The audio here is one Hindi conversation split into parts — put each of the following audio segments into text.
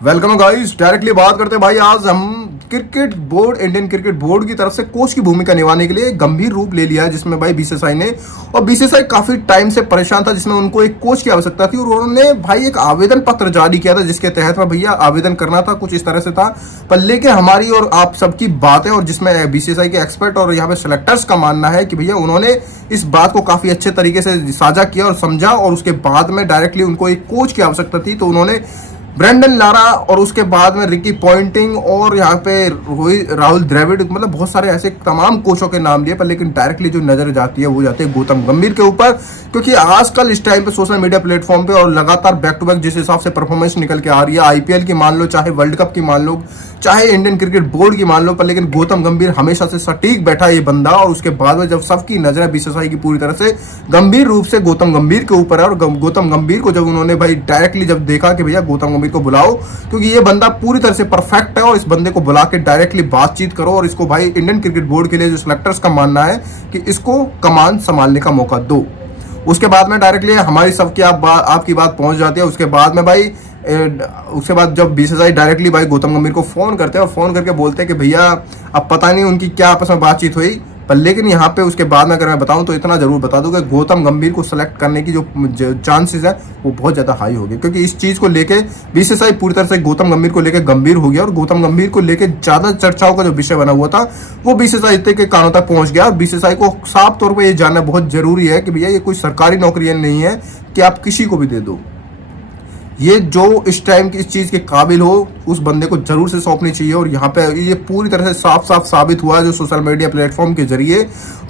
Welcome guys. डायरेक्टली बात करते हैं भाई। आज हम cricket board, Indian cricket board की तरफ से कोच की भूमिका निभाने के लिए गंभीर रूप ले लिया है, जिसमें भाई बीसीसीआई ने, और बीसीसीआई काफी टाइम से परेशान था, जिसमें उनको एक कोच की आवश्यकता थी और उन्होंने भाई एक आवेदन पत्र जारी किया था, जिसके तहत में भैया आवेदन करना था, कुछ इस तरह से था। पर लेकिन हमारी और आप सबकी बातें, और जिसमें बीसीसीआई के एक्सपर्ट और यहाँ पे सिलेक्टर्स का मानना है कि भैया उन्होंने इस बात को काफी अच्छे तरीके से साझा किया और समझा, और उसके बाद में डायरेक्टली उनको एक कोच की आवश्यकता थी, तो उन्होंने ब्रेंडन लारा और उसके बाद में रिकी पॉइंटिंग और यहाँ पे राहुल द्रविड़, मतलब बहुत सारे ऐसे तमाम कोचों के नाम लिए। पर लेकिन डायरेक्टली जो नजर जाती है वो जाती है गौतम गंभीर के ऊपर, क्योंकि आजकल इस टाइम पे सोशल मीडिया प्लेटफॉर्म पे और लगातार बैक टू बैक जिस हिसाब से परफॉर्मेंस निकल के आ रही है, आईपीएल की मान लो, चाहे वर्ल्ड कप की मान लो, चाहे इंडियन क्रिकेट बोर्ड की मान लो, पर लेकिन गौतम गंभीर हमेशा से सटीक बैठा ये बंदा। और उसके बाद में जब सबकी नजर बीसीसीआई की पूरी तरह से गंभीर रूप से गौतम गंभीर के ऊपर है, और गौतम गंभीर को जब उन्होंने भाई डायरेक्टली जब देखा कि भैया गौतम गंभीर को बुलाओ, क्योंकि ये बंदा पूरी तरह से परफेक्ट है, और इस बंदे को बुला के डायरेक्टली बातचीत करो, और इसको भाई इंडियन क्रिकेट बोर्ड के लिए जो सिलेक्टर्स का मानना है कि इसको कमान संभालने का मौका दो। उसके बाद में डायरेक्टली हमारी सबकी आपकी बात पहुंच जाती है। उसके बाद में भाई उसके बाद जब बीसीसीआई डायरेक्टली भाई गौतम गंभीर को फोन करते हैं और फोन करके बोलते हैं कि भैया अब पता नहीं उनकी क्या आपस में बातचीत हुई, पर लेकिन यहाँ पे उसके बाद में अगर मैं बताऊं तो इतना जरूर बता दूं कि गौतम गंभीर को सेलेक्ट करने की जो चांसेस है वो बहुत ज़्यादा हाई हो गए, क्योंकि इस चीज़ को लेके बीसीसीआई पूरी तरह से गौतम गंभीर को लेके गंभीर हो गया, और गौतम गंभीर को लेके ज़्यादा चर्चाओं का जो विषय बना हुआ था वो बीसीसीआई के कानों तक पहुंच गया। बीसीसीआई को साफ तौर पर यह जानना बहुत जरूरी है कि भैया ये कोई सरकारी नौकरी नहीं है कि आप किसी को भी दे दो। ये जो इस टाइम की इस चीज़ के काबिल हो उस बंदे को जरूर से सौंपनी चाहिए। और यहाँ पे ये पूरी तरह से साफ साफ साबित हुआ है जो सोशल मीडिया प्लेटफॉर्म के जरिए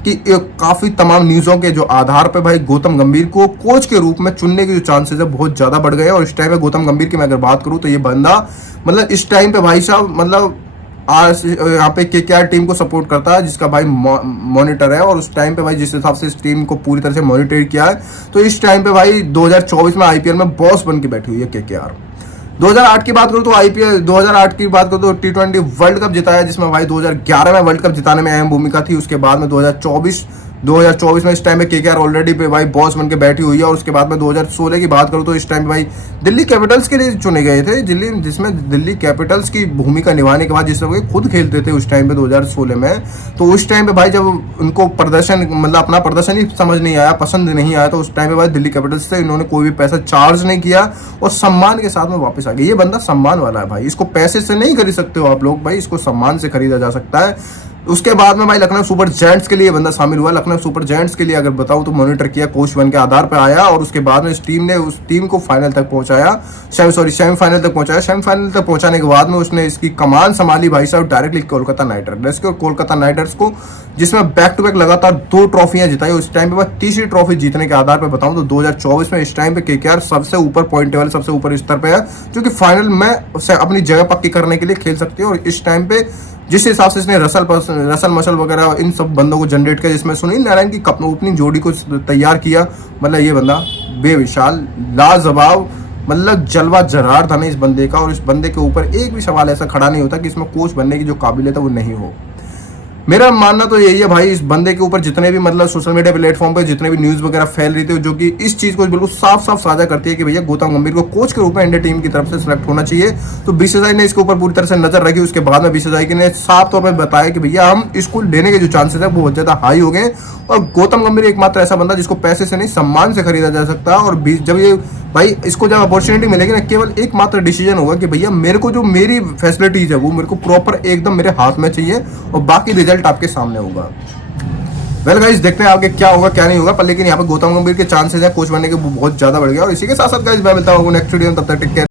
कि काफ़ी तमाम न्यूज़ों के जो आधार पे भाई गौतम गंभीर को कोच के रूप में चुनने के जो चांसेस है बहुत ज़्यादा बढ़ गए। और इस टाइम पे गौतम गंभीर की मैं अगर बात करूँ तो ये बंदा मतलब इस टाइम पे भाई साहब मतलब आज यहाँ पे केकेआर टीम को सपोर्ट करता है, जिसका भाई मॉनिटर है, और उस टाइम पे भाई जिस हिसाब से इस टीम को पूरी तरह से मॉनिटर किया है, तो इस टाइम पे भाई 2024 में आईपीएल में बॉस बन के बैठी हुई है केकेआर। 2008 की बात करूँ तो आईपीएल 2008 की बात करूँ तो टी20 वर्ल्ड कप जिताया, जिसमें भाई 2011 में वर्ल्ड कप जिताने में अहम भूमिका थी। उसके बाद में 2024 में इस टाइम पे केकेआर ऑलरेडी पे भाई बॉस बन के बैठी हुई है। और उसके बाद में 2016 की बात करूँ तो इस टाइम पे भाई दिल्ली कैपिटल्स के लिए चुने गए थे, जिसमें दिल्ली कैपिटल्स की भूमिका निभाने के बाद जिसमें वो खुद खेलते थे उस टाइम पे 2016 में। तो उस टाइम पे भाई जब उनको प्रदर्शन मतलब अपना प्रदर्शन ही समझ नहीं आया, पसंद नहीं आया, तो उस टाइम पे भाई दिल्ली कैपिटल्स से इन्होंने कोई भी पैसा चार्ज नहीं किया और सम्मान के साथ में वापस आ गए। ये बंदा सम्मान वाला है भाई, इसको पैसे से नहीं खरीद सकते हो आप लोग भाई, इसको सम्मान से खरीदा जा सकता है। उसके बाद में भाई लखनऊ सुपर जायंट्स के लिए बंदा शामिल हुआ। लखनऊ सुपर जायंट्स के लिए अगर बताऊं तो मॉनिटर किया, कोच वन के आधार पर आया, और उसके बाद में इस टीम ने उस टीम को फाइनल तक पहुंचाया, सेमीफाइनल तक पहुंचाया। सेमीफाइनल तक पहुंचाने के बाद में उसने इसकी कमान संभाली भाई साहब डायरेक्टली कोलकाता नाइट राइडर्स को, कोलकाता नाइट राइडर्स को, जिसमें बैक टू बैक लगातार 2 ट्रॉफियां जिताई। उस टाइम पे बाद तीसरी ट्रॉफी जीतने के आधार पर बताऊं तो 2024 में इस टाइम पे केकेआर सबसे ऊपर पॉइंट टेबल सबसे ऊपर स्तर पे है, जो कि फाइनल में अपनी जगह पक्की करने के लिए खेल सकती है। और इस टाइम पे जिस हिसाब से इसने रसल मसल वगैरह इन सब बंदों को जनरेट किया, जिसमें सुनील नारायण की ओपनिंग जोड़ी को तैयार किया, मतलब ये बंदा बेविशाल लाजवाब, मतलब जलवा जरार था इस बंदे का। और इस बंदे के ऊपर एक भी सवाल ऐसा खड़ा नहीं होता कि इसमें कोच बनने की जो काबिलियत है वो नहीं हो। मेरा मानना तो यही है भाई, इस बंदे के ऊपर जितने भी मतलब सोशल मीडिया प्लेटफॉर्म पे जितने भी न्यूज़ वगैरह फैल रही थी, जो कि इस चीज़ को बिल्कुल साफ साफ साझा करती है कि भैया गौतम गंभीर को कोच के रूप में इंडिया टीम की तरफ से सिलेक्ट होना चाहिए। तो बीसीसीआई ने इसके ऊपर पूरी तरह से नजर रखी। उसके बाद में बीसीसीआई ने साफ तौर पर बताया कि भैया हम इसको लेने के जो चांसेस है वो बहुत ज़्यादा हाई हो गए, और गौतम गंभीर एकमात्र ऐसा बंदा जिसको पैसे से नहीं सम्मान से खरीदा जा सकता। और जब ये भाई इसको जब अपॉर्चुनिटी मिलेगी ना, केवल एकमात्र डिसीजन होगा कि भैया मेरे को जो मेरी फैसिलिटीज है वो मेरे को प्रॉपर एकदम मेरे हाथ में चाहिए, और बाकी रिजल्ट आपके सामने होगा। वेल गाइस, देखते हैं आगे क्या होगा क्या नहीं होगा, पर लेकिन यहाँ पे गौतम गंभीर के चांसेस है कोच बनने के बहुत ज्यादा बढ़ गया। और इसी के साथ साथ गाइस मैं मिलता हूँ नेक्स्ट वीडियो में, तब तक टेक केयर।